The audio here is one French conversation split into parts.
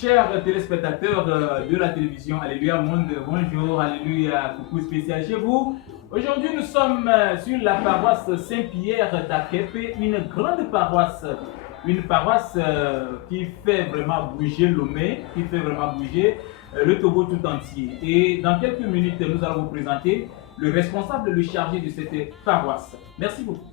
Chers téléspectateurs de la télévision, Alléluia Monde, bonjour, Alléluia, coucou spécial chez vous. Aujourd'hui, nous sommes sur la paroisse Saint-Pierre d'Akepe, une grande paroisse, qui fait vraiment bouger Lomé, qui fait vraiment bouger le Togo tout entier. Et dans quelques minutes, nous allons vous présenter le responsable, le chargé de cette paroisse. Merci beaucoup.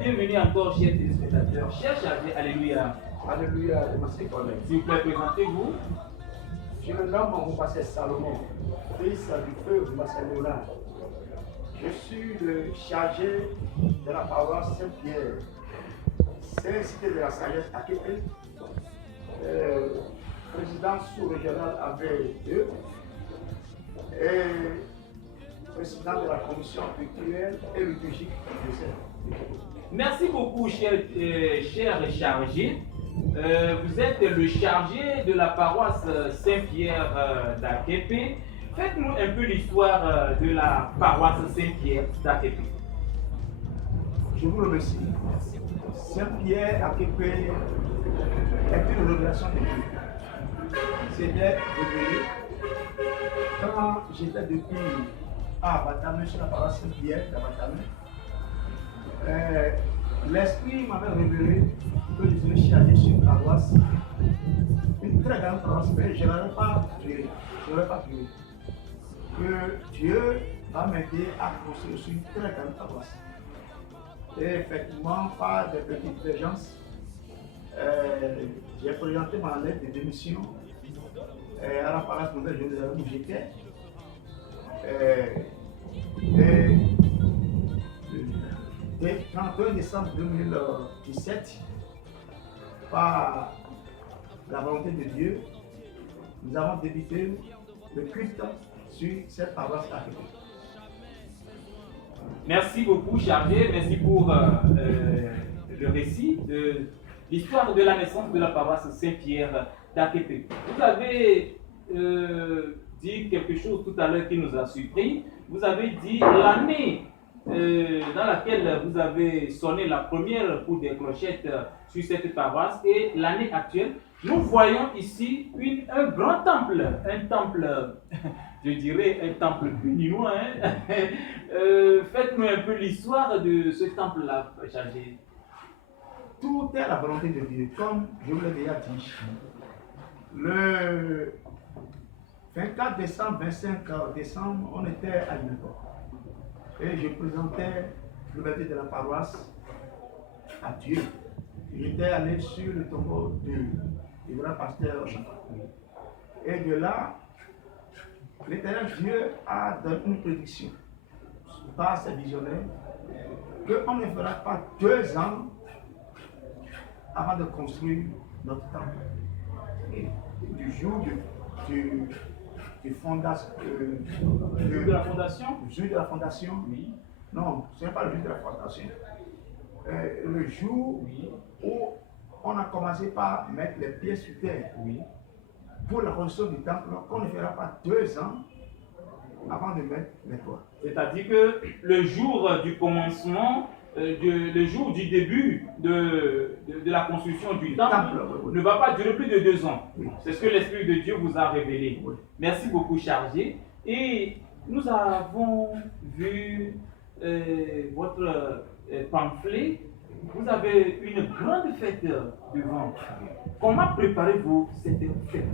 Bienvenue encore, chers téléspectateurs, chers chargés, Alléluia. Alléluia, S'il vous plaît, présentez-vous. je me nomme mon pasteur Salomon, fils du feu Barcelona. Je suis le chargé de la paroisse Saint-Pierre, Saint-Cité de la Sagesse à Képé, président sous-régional AV2 et président de la commission culturelle et liturgique de cette. Merci beaucoup, cher chargé. Vous êtes le chargé de la paroisse Saint-Pierre d'Akepe. Faites-nous un peu l'histoire de la paroisse Saint-Pierre d'Akepe. Je vous remercie. Saint-Pierre d'Akepe est une révélation de Dieu. C'était révélé quand j'étais depuis à Batamé, sur la paroisse Saint-Pierre d'Abatamé. L'esprit m'avait révélé que je serais chargé sur une paroisse, une très grande paroisse, mais je n'avais pas créé. Que Dieu va m'aider à construire sur une très grande paroisse. Et effectivement, par des petites agences, j'ai présenté ma lettre de démission à la paroisse Nouvelle-Jérusalem où j'étais. Le 31 décembre 2017, par la volonté de Dieu, nous avons débuté le culte sur cette paroisse à Québec. Merci beaucoup, chargé. Merci pour le récit de l'histoire de la naissance de la paroisse Saint-Pierre d'Akepe. Vous avez dit quelque chose tout à l'heure qui nous a surpris. Vous avez dit l'année dans laquelle vous avez sonné la première coup des clochettes sur cette paroisse et l'année actuelle, nous voyons ici un grand temple, je dirais un temple béninois. Hein? Faites-nous un peu l'histoire de ce temple-là, Chargé. Tout est à la volonté de Dieu, comme je vous l'ai déjà dit. Le 24 décembre, 25 décembre, on était à Limeco. Et je présentais l'ouverture de la paroisse à Dieu. J'étais allé sur le tombeau du grand pasteur. Et de là, l'Éternel Dieu a donné une prédiction par ses visionnaires qu'on ne fera pas 2 ans avant de construire notre temple. Et du jour du fondation, de la fondation? Le jour de la fondation? Oui. Non, ce n'est pas le jour de la fondation. Le jour où on a commencé par mettre les pieds sur terre pour la construction du temple, on ne fera pas 2 ans avant de mettre les toits. C'est-à-dire que le jour du commencement, le jour du début de la construction du temple ne va pas durer plus de 2 ans. Oui. C'est ce que l'Esprit de Dieu vous a révélé. Oui. Merci beaucoup, Chargé. Et nous avons vu votre pamphlet. Vous avez une grande fête devant. Comment préparez-vous cette fête?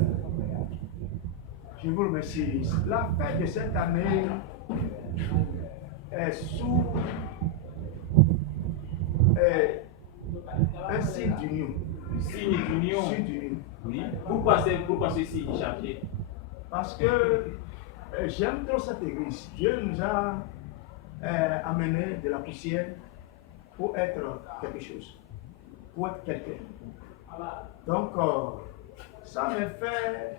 Je vous remercie. La fête de cette année est sous un signe d'union. Signe d'union. Signe d'union. Oui. Pourquoi ce signe, Chargé? Parce que j'aime trop cette église. Dieu nous a amené de la poussière pour être quelque chose, pour être quelqu'un. Donc, ça me fait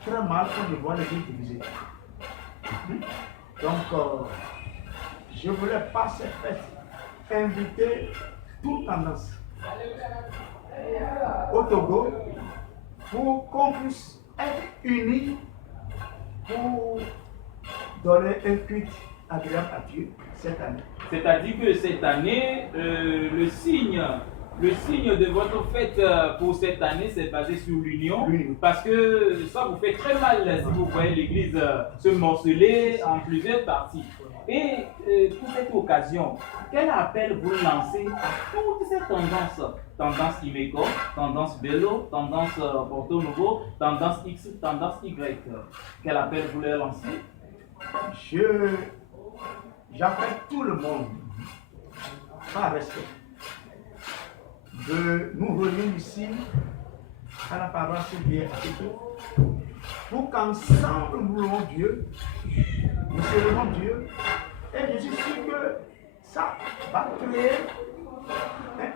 très mal quand je vois l'église divisée. Donc, je voulais pas cette fête inviter toute tendance au Togo pour qu'on puisse être unis pour donner un culte agréable à Dieu cette année. C'est-à-dire que cette année, le signe de votre fête pour cette année, c'est basé sur l'union, parce que ça vous fait très mal si vous voyez l'église se morceler en plusieurs parties. Et pour cette occasion, quel appel vous lancez à toutes ces tendances? Tendance Imeco, tendance Bello, tendance Porto Nouveau, tendance X, tendance Y. Quel appel vous leur lancez? J'appelle tout le monde, par respect, de nous réunir ici à la paroisse Saint-Pierre pour qu'ensemble nous louons Dieu, nous célébrons Dieu, et je suis sûr que ça va créer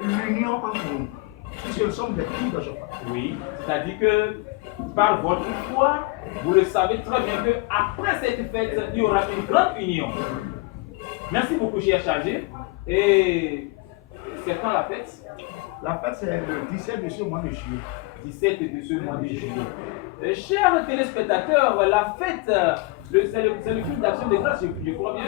l'union entre nous, puisque nous sommes des filles de Joppa. Oui, c'est-à-dire que par votre foi, vous le savez très bien qu'après cette fête, il y aura une grande union. Merci beaucoup, cher Chargé. Et c'est quand la fête? La fête, c'est le 17 de ce mois de juillet. 17 de ce mois de juillet. Chers téléspectateurs, la fête, c'est le culte d'action de grâce, je crois bien.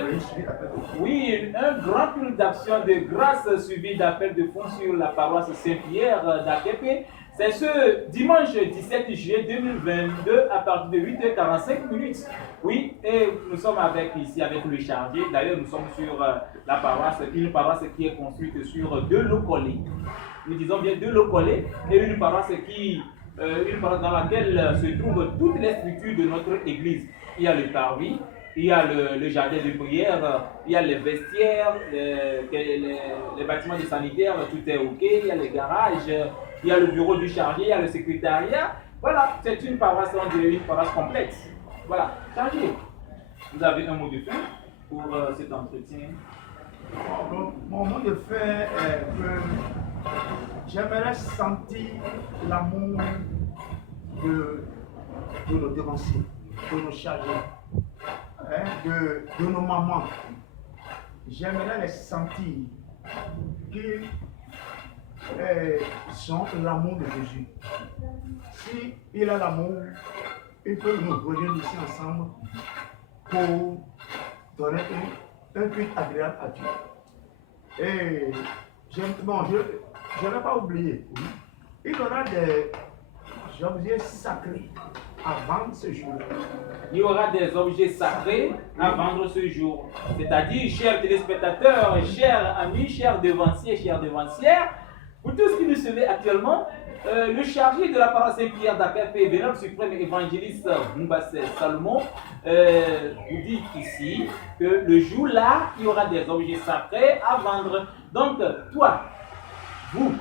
Oui, un grand culte d'action de grâce suivi d'appel de fonds sur la paroisse Saint-Pierre d'Akepe. C'est ce dimanche 17 juillet 2022 à partir de 8h45. Oui, et nous sommes ici avec le chargé. D'ailleurs, nous sommes sur la paroisse, une paroisse qui est construite sur 2 lots collés. Nous disons bien 2 lots collés et une paroisse dans laquelle se trouvent toutes les structures de notre église. Il y a le parvis, il y a le jardin de prière, il y a les vestiaires, les bâtiments de sanitaire, tout est OK, il y a les garages, il y a le bureau du chargé, il y a le secrétariat. Voilà, c'est une paroisse complète. Voilà, chargé, vous avez un mot de fin pour cet entretien? Mon mot de fin est que j'aimerais sentir l'amour de nos devanciers, de nos chargés, de nos mamans. J'aimerais les sentir qu'ils sont l'amour de Jésus. S'il a l'amour, il peut nous rejoindre ici ensemble pour donner un culte agréable à Dieu. Et je n'ai pas oublié, il y aura des objets sacrés à vendre ce jour-là. Il y aura des objets sacrés à vendre ce jour. C'est-à-dire, chers téléspectateurs, chers amis, chers devanciers, chères devancières, pour tous qui nous suivez actuellement, le chargé de la paroisse Saint-Pierre d'Akepé, vénérable suprême évangéliste Moubassé Salomon, vous dit ici que le jour-là, il y aura des objets sacrés à vendre. Donc, toi, vous,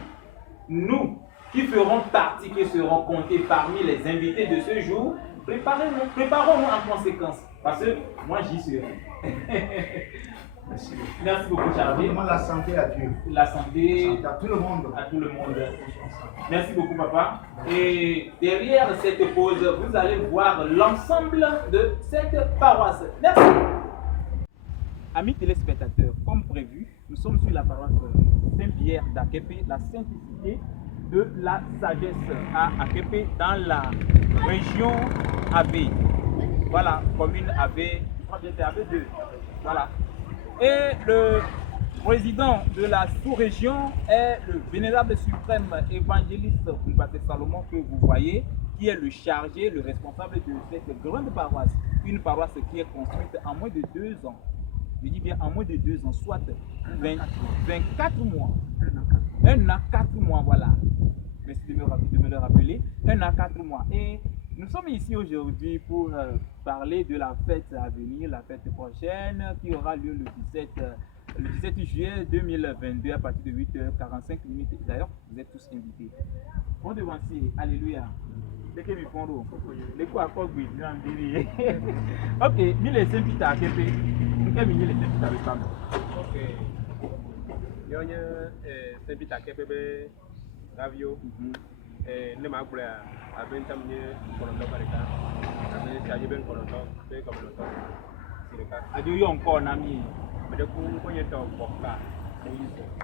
nous, qui feront partie, qui seront comptés parmi les invités de ce jour, préparons-nous en conséquence. Parce que moi, j'y serai. Merci. Merci beaucoup, Charlie. Vraiment la santé à Dieu. La santé À tout le monde. à tout le monde. Merci beaucoup, papa. Et derrière cette pause, vous allez voir l'ensemble de cette paroisse. Merci. Amis téléspectateurs, comme prévu, nous sommes sur la paroisse Saint-Pierre d'Akepé, la simplicité de la sagesse à Akepé, dans la région AB. Voilà, commune AB, je crois bien c'est AB2. Voilà. Et le président de la sous-région est le vénérable suprême évangéliste Moubassé Salomon, que vous voyez, qui est le chargé, le responsable de cette grande paroisse. Une paroisse qui est construite en moins de 2 ans. Je dis bien en moins de 2 ans, soit 24 mois. 1 an, 4 mois, voilà. Merci de me le rappeler. 1 an, 4 mois. Et nous sommes ici aujourd'hui pour parler de la fête à venir, la fête prochaine, qui aura lieu le 17 juillet 2022 à partir de 8h45. D'ailleurs, vous êtes tous invités. Bon devancier, alléluia. Ok, mi les Saint-Pierre Akepé. Mi les Saint-Pierre Akepé. Ok. Yonye Saint-Pierre Akepé Ravio. Ne ma kula aben tamne kolondo barika. Aben tiaje ben kolondo, be kolondo. Sireka. Adieu yo encore nami. Mede ku ko yeto bokka.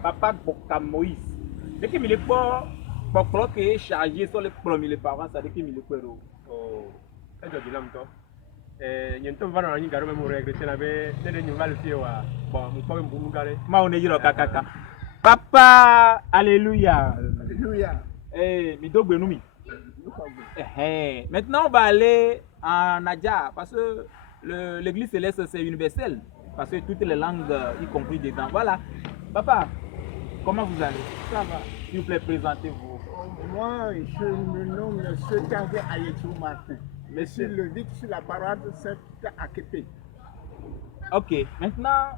Papa Bokka Moïse. Dès que il est pas pour que chargé sur les premiers parents, ça dit qu'il est pas. Oh. Ejo dilam to. Nyento vana ni garo memo regretter na be ne de nyuval fiwa. Bon, mu ko mbu ngare. Ma on est dit kaka. Papa, alléluia. Alléluia. Mi dogbe nous mi. Maintenant on va aller en Nadia parce que l'église céleste c'est universel parce que toutes les langues y compris dedans. Voilà. Papa, comment vous allez? Ça va. S'il vous plaît, présentez-vous. Moi, je me nomme M. Tangué Ayechou Martin. Monsieur le vice sur la paroisse de Saint-Pierre Akepé. Ok. Maintenant,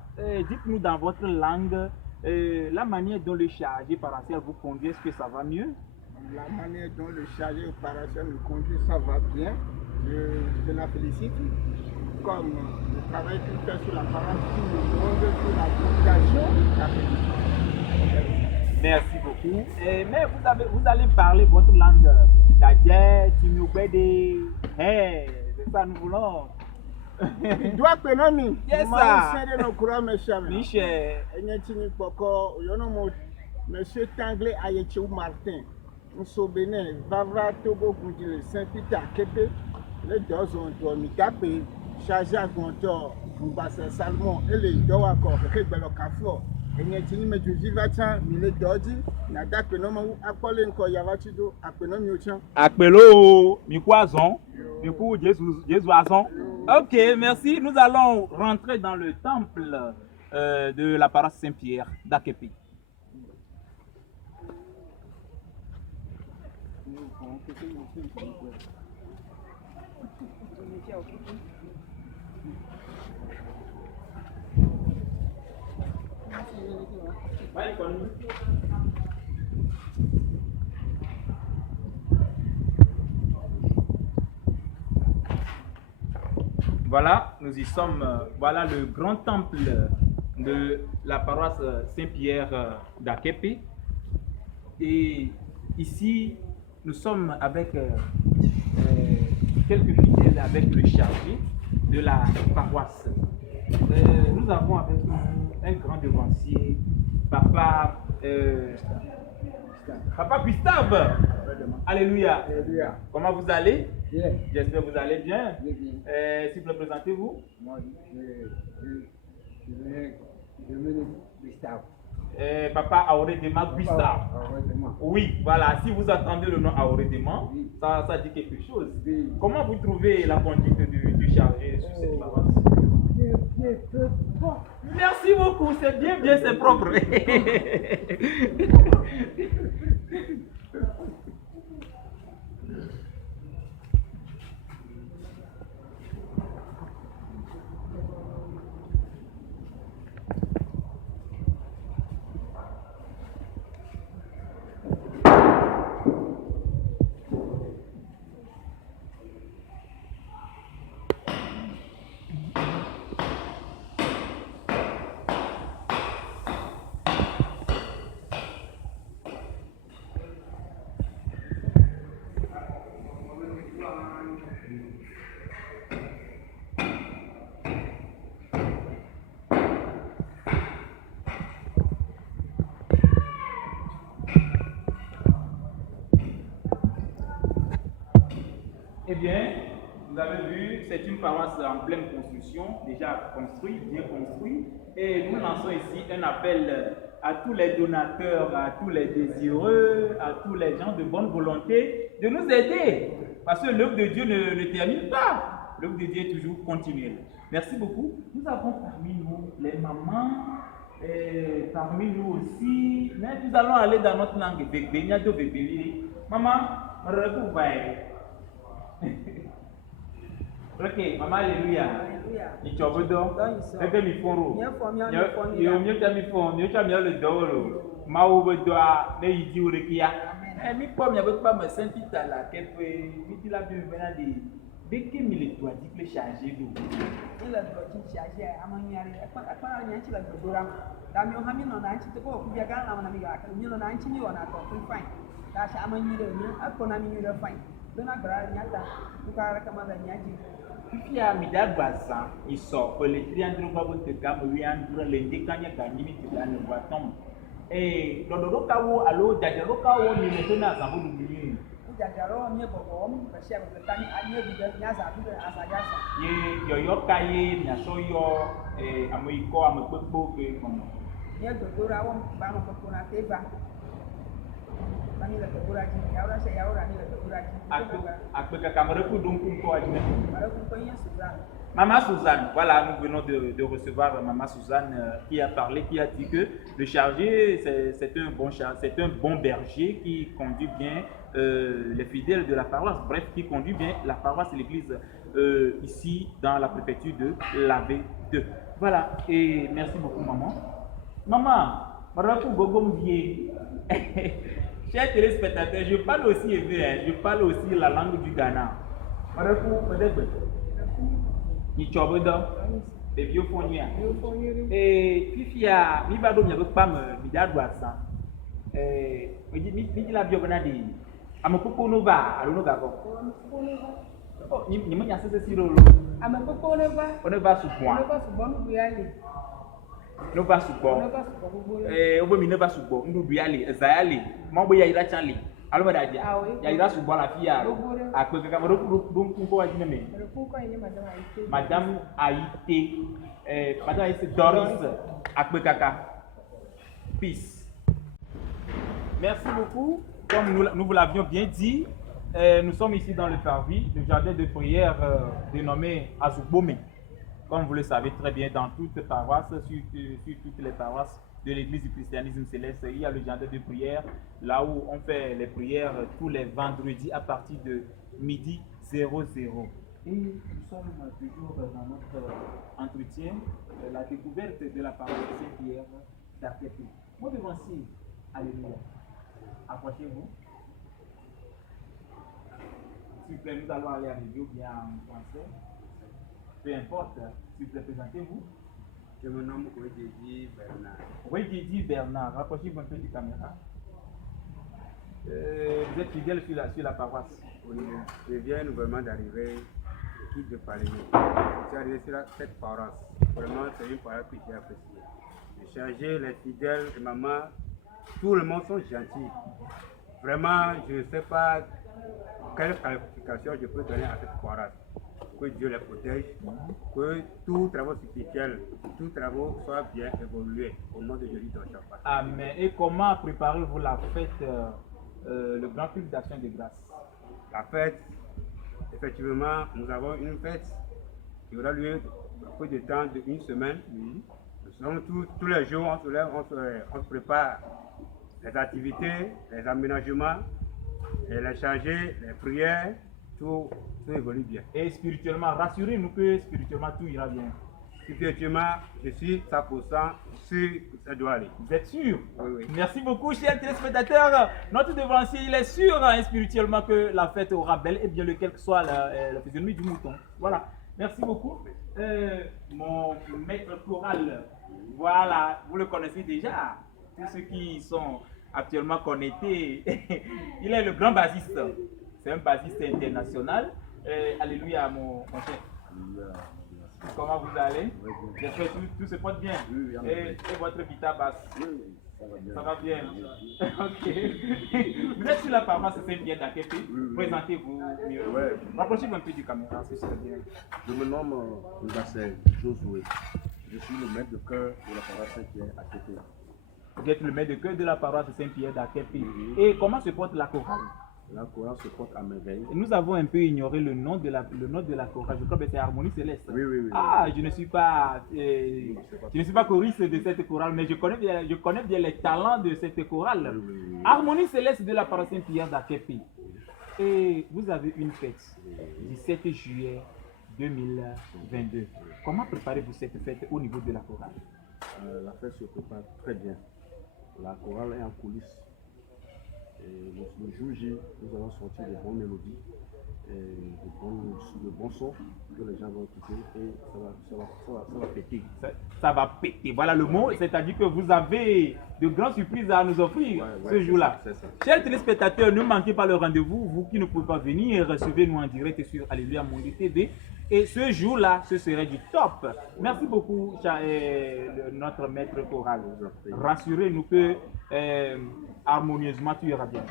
dites-nous dans votre langue la manière dont le chargé paroissial vous conduit. Est-ce que ça va mieux? La manière dont le chargé paroissial me conduit, ça va bien. Je la félicite. Comme le travail qu'il fait sur la paroisse, tout le monde, sur la population. Merci beaucoup. Mais vous allez parler votre langue d'Adjé, Timiobede. C'est ça nous voulons. Il doit connaître. Yes, sir. Michel. Monsieur Tanglé Ayechou Martin. Nous sommes bénis. Vavra Togo Goudile Saint-Pierre Akepé. Les deux ont dormi tapé. Chargé à Gontor, Moubassé Salomon et les deux accords. Rebelo Kafo. Enyetini mejuzi vacha mile doji na dakpe no mu akole nko yavachi do akpe no mi ochan Akpelo mi kwazon mi ku Jésus azon. OK, merci. Nous allons rentrer dans le temple de la paroisse Saint-Pierre d'Akepé. Voilà, nous y sommes. Voilà le grand temple de la paroisse Saint-Pierre d'Akepé. Et ici, nous sommes avec quelques fidèles, avec le chargé de la paroisse. Nous avons avec nous un grand devancier, Papa Papa Gustave. Alléluia. Alléluia. Comment vous allez? Bien. J'espère que vous allez bien. Bien, bien. S'il vous plaît, présentez-vous. Moi, je venais Gustave. Papa Aoredema Gustave. Heureusement. Oui, voilà. Si vous entendez le nom Aoredema, Oui. ça dit quelque chose. Oui. Comment vous trouvez la conduite du chargé sur cette paroisse? Bien, bien, très bon. Merci beaucoup, c'est bien, c'est propre. Eh bien, vous avez vu, c'est une paroisse en pleine construction, déjà construite, bien construite. Et nous lançons ici un appel à tous les donateurs, à tous les désireux, à tous les gens de bonne volonté de nous aider. Parce que l'œuvre de Dieu ne termine pas. L'œuvre de Dieu est toujours continuelle. Merci beaucoup. Nous avons parmi nous les mamans, et parmi nous aussi. Mais nous allons aller dans notre langue. Maman, ok, maman, alléluia. Il t'a vu donc, c'est mi foro. Yo mieux t'as mi fond, mieux t'as mis le dolo. Ma ou bedoa, ne y dit ou rekia. Mi pomme y'avait pas me sentir là, qu'elle peut, mi dit la bien venant de. Dès que mi le doit dire que charger d'eau. Il a doit charger à mon yari. À quoi on y a un peu de drame. Dans mon ami, on a un petit peu de bien à mon ami. Il y a un petit peu on a tout fine. That's a man you don't know. On a mis le fine. Don't I grab Yata? You can't recommend a Yaki. Puis à Midagbasan, il sort pour les triangles de Gabriel, les décaniers d'animité dans le bâton. Et dans le Rokao, alors, Dajarokao, il est donné à Zambo de Million. Jajaro, near Bobom, the chef of the Tani, I near the Yaza, as I guess. Your Kaye, Nasoyo, Amoiko, Amoco, Near the Dora, Bano Pocona Teva. Maman Suzanne, voilà, nous venons de recevoir Maman Suzanne qui a parlé, qui a dit que le chargé, c'est un bon berger qui conduit bien les fidèles de la paroisse, bref, qui conduit bien la paroisse et l'église ici dans la préfecture de l'AV2. Voilà, et merci beaucoup maman. Maman, chers téléspectateurs, je parle aussi hébreu, je parle aussi la langue du Ghana. Les vieux fonniers. Et puis, il y a mi bado mi avec pas mi dadu accent. Mi la biogana di. Amokoko no ba, alo no gabo. Oh, ni mo nya sese siro lo. Amokoko no ba. On va sous point. On va sous bon buyali. No va sous bon. Obo mi no va sous bon. Ndu buyali, zayali. Mo bo ya ira chali. Alo ba dia. Ya ira sous bon la fille ya. Akpe ka mo do ko wa dineme. Madame Haïté. Madame Haïté Doris Akpe kaka. Peace. Merci beaucoup. Comme nous vous l'avions bien dit, nous sommes ici dans le parvis, le jardin de prière dénommé Azoubome. Comme vous le savez très bien, dans toutes les paroisses, sur toutes les paroisses de l'église du christianisme céleste, il y a le jardin de prière, là où on fait les prières tous les vendredis à partir de midi 00. Et nous sommes toujours dans notre entretien, la découverte de la paroisse Saint-Pierre d'Akepi. Moi, devant ici, alléluia. Approchez-vous. S'il vous plaît, nous allons aller à l'audio bien en français. Peu importe, s'il vous plaît, présentez-vous. Je me nomme Oedidi Bernard. Oedidi Bernard, rapprochez-vous un peu du caméra. Vous êtes fidèle sur la paroisse. Oui, je viens nouvellement d'arriver, je quitte de Paris. Je suis arrivé sur cette paroisse. Vraiment, c'est une paroisse que j'ai appréciée. J'ai changé les fidèles de maman tout le monde sont gentils. Vraiment, je ne sais pas quelle qualification je peux donner à cette paroisse. Que Dieu les protège, que tous travaux spirituels, tous travaux soient bien évolués au nom de Jésus de Champagne. Amen. Et comment préparez-vous la fête, le grand culte d'action de grâce? La fête, effectivement, nous avons une fête qui aura lieu au peu de temps d'une semaine. Nous sommes tous les jours, on se lève, on se prépare les activités, les aménagements, et les chargés, les prières, tout évolue bien. Et spirituellement, rassurez-nous que spirituellement tout ira bien. Spirituellement, je suis 100% sûr que ça doit aller. Vous êtes sûr? Oui, oui. Merci beaucoup, chers téléspectateurs. Notre devancier, il est sûr spirituellement que la fête aura bel et bien le quel que soit la physionomie du mouton. Voilà. Merci beaucoup. Mon maître choral, voilà, vous le connaissez déjà. Tous ceux qui sont actuellement connectés, il est le grand bassiste. C'est un bassiste international. Alléluia, mon chef. Comment vous allez? J'espère que tout se porte bien. Et votre guitare basse? Ça va bien. Ok. Vous êtes sur la paroisse Saint-Pierre d'Akepe. Présentez-vous mieux. Rapprochez-vous un peu du caméra, si c'est bien. Je me nomme Ngassé Josué. Je suis le maître de chœur de la paroisse Saint-Pierre d'Akepe. Vous êtes le maître de chœur de la paroisse Saint-Pierre d'Akepe. Et comment se porte la chorale? La chorale se porte à merveille. Nous avons un peu ignoré le nom de la chorale. Je crois que c'est Harmonie Céleste. Oui. Ah, je ne suis pas choriste de cette chorale, mais je connais bien les talents de cette chorale. Oui. Harmonie Céleste de la paroisse Saint-Pierre d'Akepe. Et vous avez une fête, 17 juillet 2022. Comment préparez-vous cette fête au niveau de la chorale? La fête se prépare très bien. La chorale est en coulisses. Et le jour J, nous allons sortir de bonnes mélodies, de bons sons que les gens vont écouter et ça va péter. Ça va péter, voilà le mot, c'est-à-dire que vous avez de grandes surprises à nous offrir ce jour-là. Chers téléspectateurs, ne manquez pas le rendez-vous, vous qui ne pouvez pas venir, recevez-nous en direct sur Alléluia Monde TV. Et ce jour-là, ce serait du top. Merci beaucoup, notre maître choral. Rassurez-nous que harmonieusement, tout ira bien.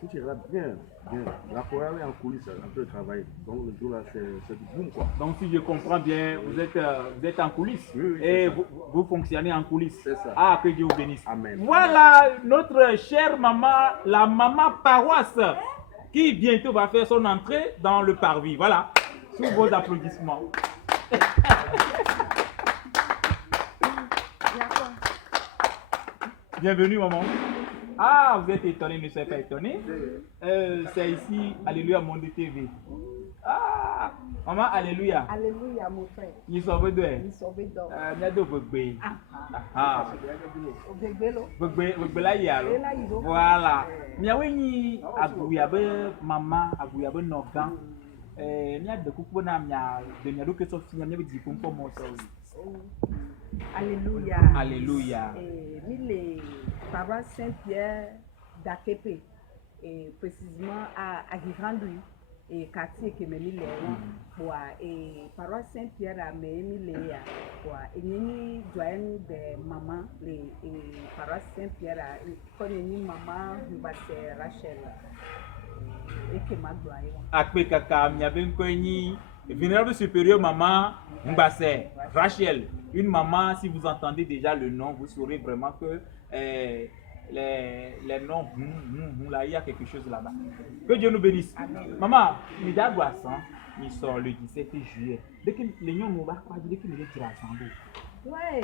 Tout ira bien. La chorale est en coulisses, un peu de travail. Donc le jour-là, c'est du boom, quoi. Donc si je comprends bien, vous êtes en coulisses. Oui, et vous fonctionnez en coulisses. C'est ça. Ah, que Dieu vous bénisse. Amen. Voilà notre chère maman, la maman paroisse, qui bientôt va faire son entrée dans le parvis. Voilà. Sous vos applaudissements. Bienvenue, maman. Ah, vous êtes étonné, ne soyez pas étonné. C'est ici, Alléluia Monde TV. Ah, maman, Alléluia. Alléluia, mon frère. Ils sont deux. Ils sont bédons. Voilà. Miaweni aguyabe mama aguyabe nogan. Mia de kuku na mia de mia doke so finya mia di pompo mo so. Alléluia. Alléluia. Les paroisse Saint-Pierre d'Akepe, et précisément à Givrandouy, et quartier qui m'a mis les et paroisse Saint-Pierre à Mémiléa, et ni doyen de maman, les paroisse Saint-Pierre à connaître maman, c'est Rachel. Et que ma doyen. Akpe kaka, miabe kwenye, vénérable supérieur maman, Mbassé, Rachel. Une maman, si vous entendez déjà le nom, vous saurez vraiment que les noms, là, il y a quelque chose là-bas. Que Dieu nous bénisse. Amen. Maman, il y a il sort le 17 juillet. Dès que les gens ne vont pas dire que nous sommes ensemble. Oui,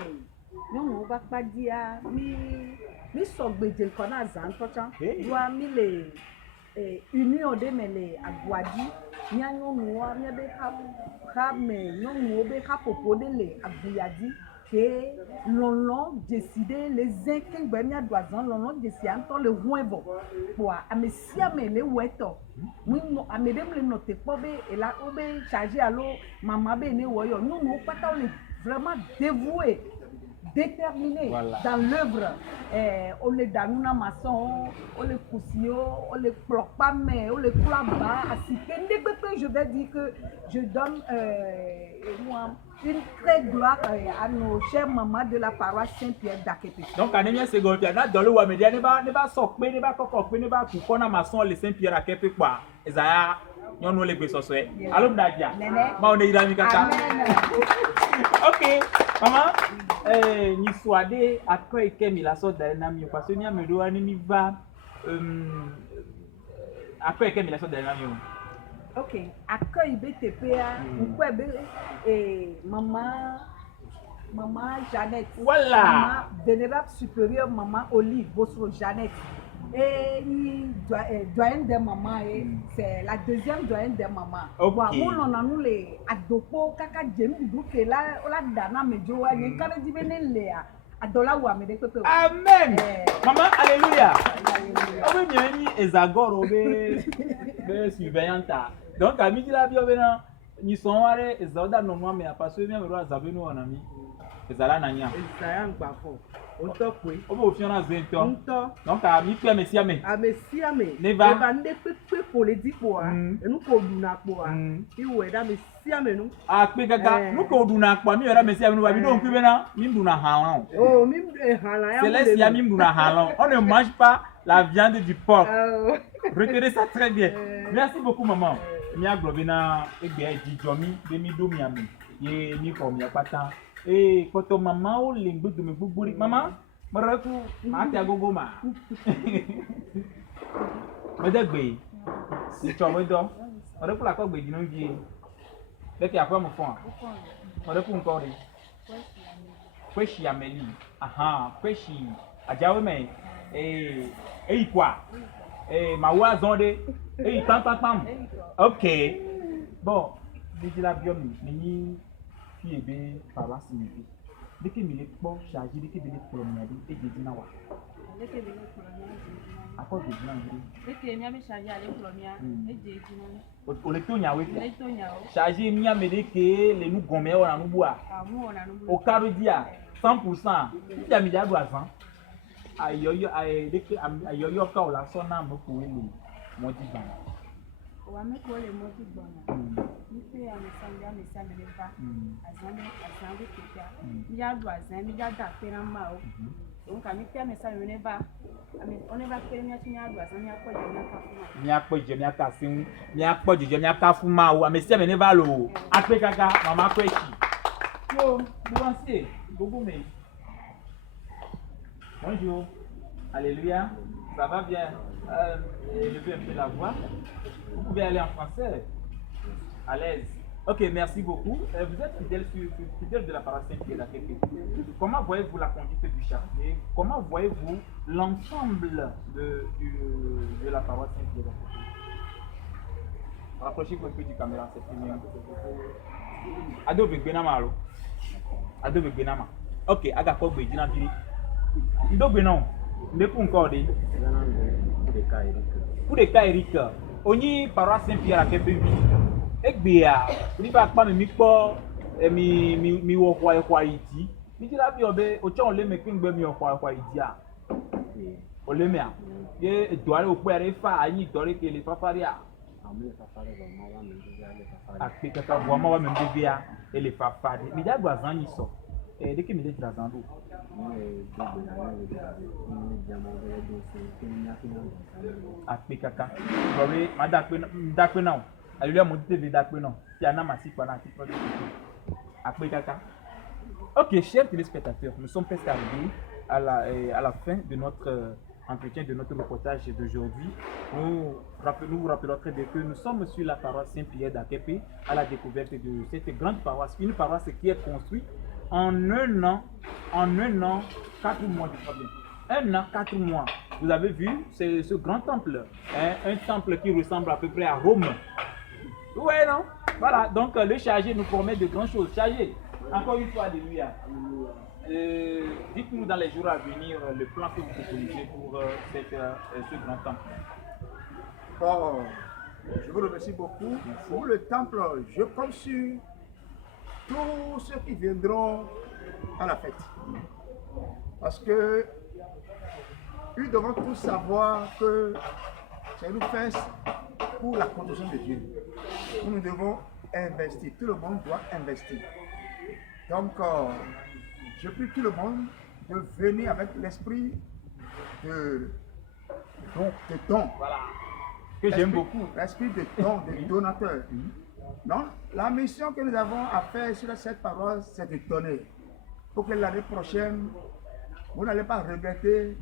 nous ne vont pas dire, mais sont bédés qu'on a zan, doit les union de mêlés à Guadi, nous avons des abuyadi que l'on décidé les inquiets bemia doazan l'on décidé en le ruivo pour amesia mele weto oui amedem le note pobe et là obe chargé allo mama be ne woyo nous pas les vraiment dévoués déterminé Voilà. dans l'œuvre. On les donne une maçon, on les coussillot, on les bloque pas, mais on les clame bas. Je vais dire que je donne une très gloire à nos chères mamans de la paroisse Saint-Pierre d'Akepe. Donc, anémia secondaire, là, dans le Wamédia, ne va s'occuper, ne va s'occuper, ne va couper, na maçon, les Saint-Pierre à quelque part. Ezaya, nous nous les besoins. Allô, Nadia. Ma on est là, Mikaka. Ok, maman, ni soade après que mi la sorte d'aller nami, parce que ni me doit ni va après que mi la sorte d'aller nami. Ok, accueil BTPA, pourquoi maman Jeannette, Voilà. maman vénérable supérieure, maman Olive, Bosro Jeannette, et doyenne des mamans, c'est la deuxième doyenne des mamans. Ok. On a nous les adopo, kaka jem, bouke là, on a dana mejo, ni kare di benelea, adola ou amede pepe. Amen. Maman, alléluia. Ah oui, bien ni ezagoro be surveillanta. Donc à midi la bio bena ni sont allés ezoda no moi mais parce que bien ro azabe no na mi. Ezala na nya. Ezaya ngbafo. Otokwe. Obo fiona zento. Nto. Donc à mi pe mesia me. A mesia me. Neva. Eba nde pepe politiko a. Enu ko duna po a. Iwe da mesia me nu. Ah pe gaga, nu ko duna kwa mi era mesia me no ba bi don ku bena mi duna halon. Oh, mi hala ya. Célestia mi duna halon. On ne mange pas la viande du porc. Retenez ça très bien. Merci beaucoup maman. Mi aglobina egbe jijomi be mi do mi ami. Ye mi ko mi apata. Eh, koto mama o le ngbe me gbogbori. Mama, maraku ma ti agogo ma. Mo de gbe. Si cho mo do. Mo de kula ko gbe jinu vie. De ki akwa mo fon. Mo de ku nko ri. Kweshi ameli. Aha, kweshi. Ajawe me. Ikwa. Ma wa zonde. Pam pam pam. OK. Bon, Vigila biomi ni fi ebe paroisse mi. Dès que mi le po chargé, dès que mi le promenade et de dina wa. Dès que mi le promenade. À quoi de dina ngiri? Dès que mi a chargé aller promenade et de dina. O le to nya we. Le to nya o. Chargé mi a me de que le nu gome o na nu bua. Amu o na nu bua. O karo dia 100%. Ti a mi da do azan. Ayoyo dès que ayoyo ka o la so na mo ko we le mo di ban. Wa me ko le mo di ban. Ni pe a me sa me le va. Azan de kika. Mi ya do azan, mi ya da pe na ma o. Donc a mi pe a me sa me le va. On ne va faire mi a ti mi a do azan, mi a ko je mi a ka fuma. Mi a po je mi a ka sin, mi a po je mi a ka fuma o. A me si me ne va lo. Ape kaka mama kweshi. Yo, bonjour. Gogo me. Bonjour. Alléluia. Ça va bien? Je vais un peu la voix. Vous pouvez aller en français. À l'aise. Ok, merci beaucoup. Vous êtes fidèle de la paroisse Saint-Pierre d'Akepe. Comment voyez-vous la conduite du chargé? Comment voyez-vous l'ensemble de la paroisse Saint-Pierre d'Akepe? Rapprochez-vous un peu du caméra, c'est fini. Adobe Benama. Adobe Benama. Ok, Agako Bedina Biri. Idobe non. Mais pour encore des. Pour des cas, Eric. Oni paroisse Saint-Pierre d'Akepe. Egbea, ni ba pa mi po mi wo kwa iti. Mi ti la bi obe o chon le me pin gbe mi o kwa iti a. O le me a. Ye do are o pe are fa ayin do re ke le fafaria. Ape kaka bo ma wa me bia e le fafade. Mi da do azan yi so. De ke mi le azan do. Ape kaka. Bore ma da pe na. Alléluia, mon Dieu, ok, chers téléspectateurs, nous sommes presque arrivés à la fin de notre entretien, de notre reportage d'aujourd'hui. Nous vous rappelons très bien que nous sommes sur la paroisse Saint-Pierre d'Akepe à la découverte de cette grande paroisse, une paroisse qui est construite en un an, 4 mois de problème. 1 an, 4 mois. Vous avez vu, c'est ce grand temple, hein, un temple qui ressemble à peu près à Rome. Ouais, non? Voilà, donc le chargé nous promet de grandes choses. Chargé, encore une fois, alléluia. Dites-nous dans les jours à venir le plan que vous proposez pour ce grand temple. Bon, je vous remercie beaucoup. Pour le temple, je compte sur tous ceux qui viendront à la fête. Parce que nous devons tous savoir que c'est une fête pour la construction de Dieu. Nous devons investir. Tout le monde doit investir. Donc, je prie tout le monde de venir avec l'esprit de don. Voilà. Que j'aime beaucoup. L'esprit de don, de donateur. Donc, la mission que nous avons à faire sur cette paroisse, c'est de donner. Pour que l'année prochaine, vous n'allez pas regretter,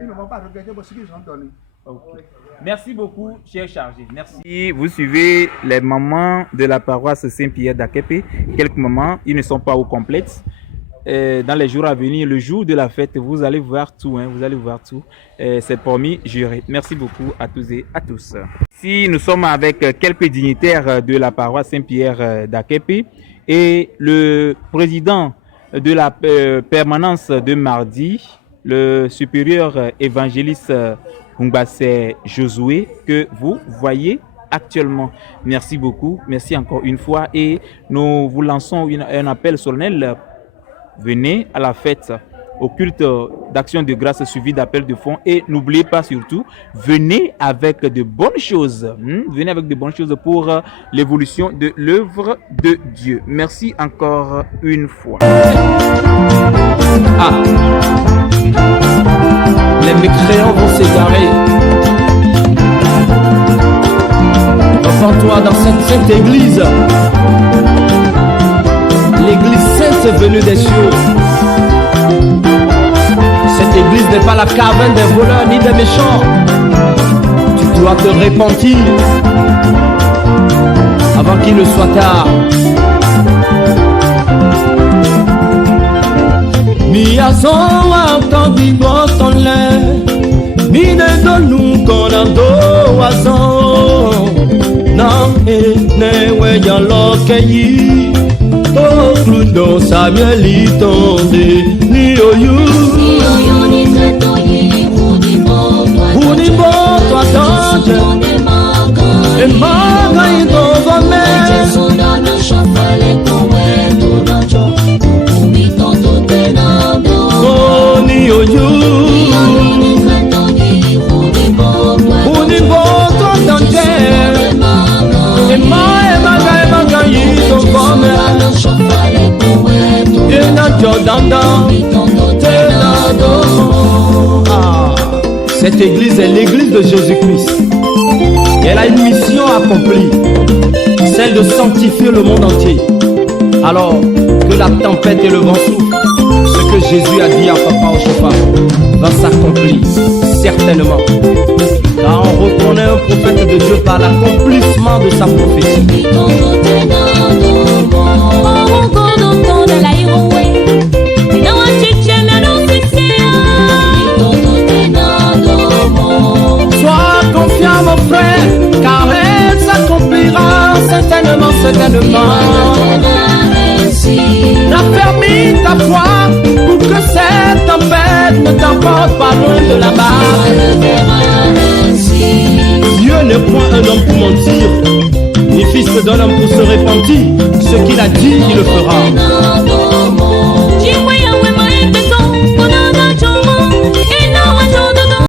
ils ne vont pas regretter ce qu'ils ont donné. Okay. Merci beaucoup, cher chargé. Merci. Vous suivez les mamans de la paroisse Saint-Pierre d'Akepe. Quelques mamans, ils ne sont pas au complète. Dans les jours à venir, le jour de la fête, vous allez voir tout. Vous allez voir tout. C'est promis, juré. Merci beaucoup à tous et à tous. Ici, nous sommes avec quelques dignitaires de la paroisse Saint-Pierre d'Akepe et le président de la permanence de mardi, le supérieur évangéliste Hungbase Josué, que vous voyez actuellement. Merci beaucoup, merci encore une fois et nous vous lançons un appel solennel. Venez à la fête, au culte d'action de grâce suivi d'appel de fonds et n'oubliez pas surtout, venez avec de bonnes choses. Venez avec de bonnes choses pour l'évolution de l'œuvre de Dieu. Merci encore une fois. Ah, les mécréants vont s'égarer. Ressens-toi dans cette sainte église. L'église sainte est venue des cieux. Cette église n'est pas la caverne des voleurs ni des méchants. Tu dois te repentir avant qu'il ne soit tard. Mi azon entendu ton lait, mi ne donne qu'on a do azon. Non et ne weyan l'okeyi. Oh, Cludo Samuel itonde ni oyu ni netoyi uni bo toi tante e maga indova me Jesu na no chafale kowe to na jo umi tonto tenado oh ni oyu ni netoyi uni bo toi tante e maga indova me Cette église est l'église de Jésus-Christ. Elle a une mission accomplie, celle de sanctifier le monde entier. Alors que la tempête et le vent soufflent, ce que Jésus a dit à Papa au chauffard va s'accomplir certainement. Car on reconnaît un prophète de Dieu par l'accomplissement de sa prophétie. Sois confiant mon frère, car elle s'accomplira certainement. Raffermis ta foi pour que cette tempête ne t'emporte pas loin de là-bas. Dieu n'est point un homme pour mentir, ni fils d'un homme pour se repentir. Ce qu'il a dit, il le fera.